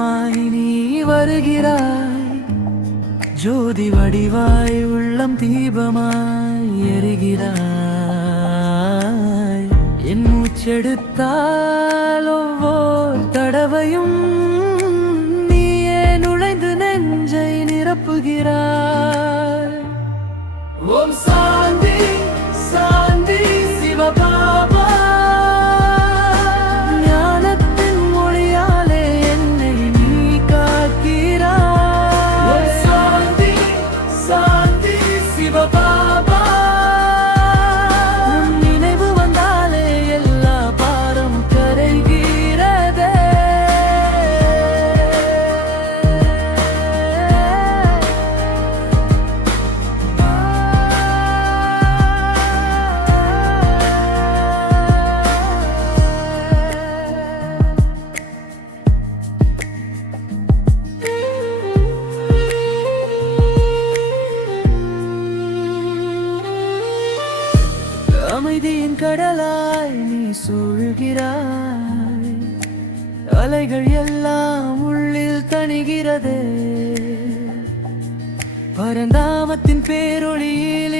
வடிவமாய் நீ வருகிறாய். ஜோதி வடிவாய் உள்ளம் தீபமாய் எரிகிறாய். என் மூச்செடுத்தால் ஒவ்வொரு தடவையும் நீயே நுழைந்து நெஞ்சை நிரப்புகிறாய். ஓம் சா அமைதியின் கடலாய் நீ சூழ்கிறாய். அலைகள் எல்லாம் உள்ளில் தணிகிறதே. பரந்தாமத்தின் பேரொழியிலே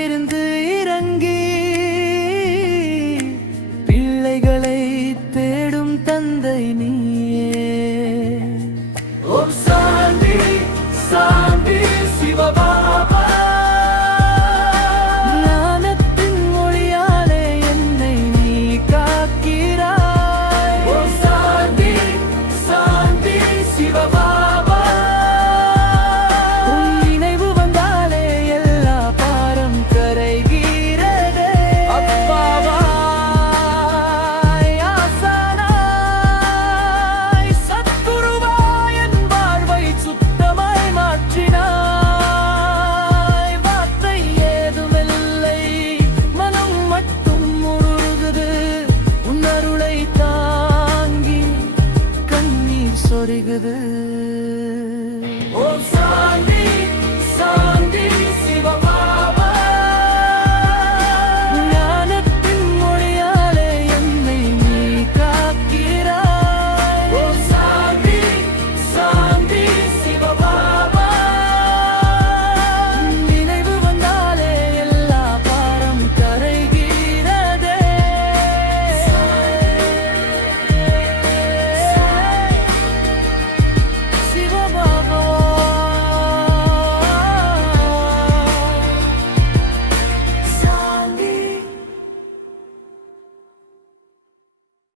வருகிறது